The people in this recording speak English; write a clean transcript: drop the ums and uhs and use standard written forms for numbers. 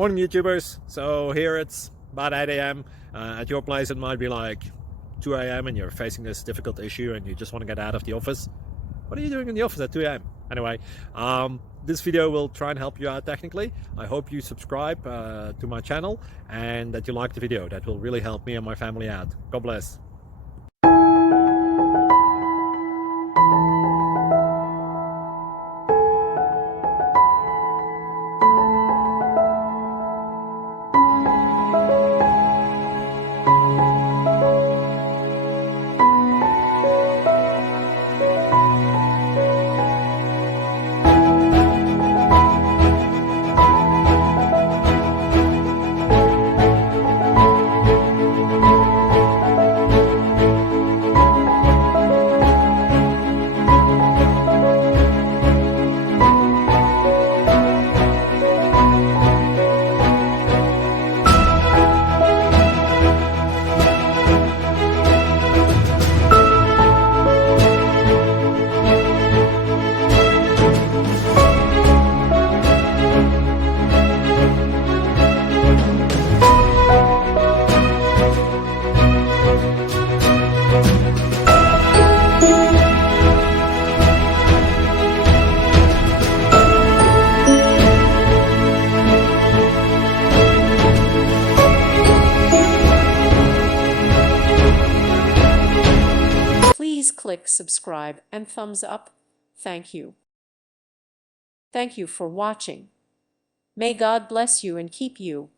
Morning YouTubers. So here it's about 8 a.m. At your place it might be like 2 a.m. and you're facing this difficult issue and you just want to get out of the office. What are you doing in the office at 2 a.m.? Anyway, this video will try and help you out technically. I hope you subscribe to my channel and that you like the video. That will really help me and my family out. God bless. Please click subscribe and thumbs up. Thank you. Thank you for watching. May God bless you and keep you.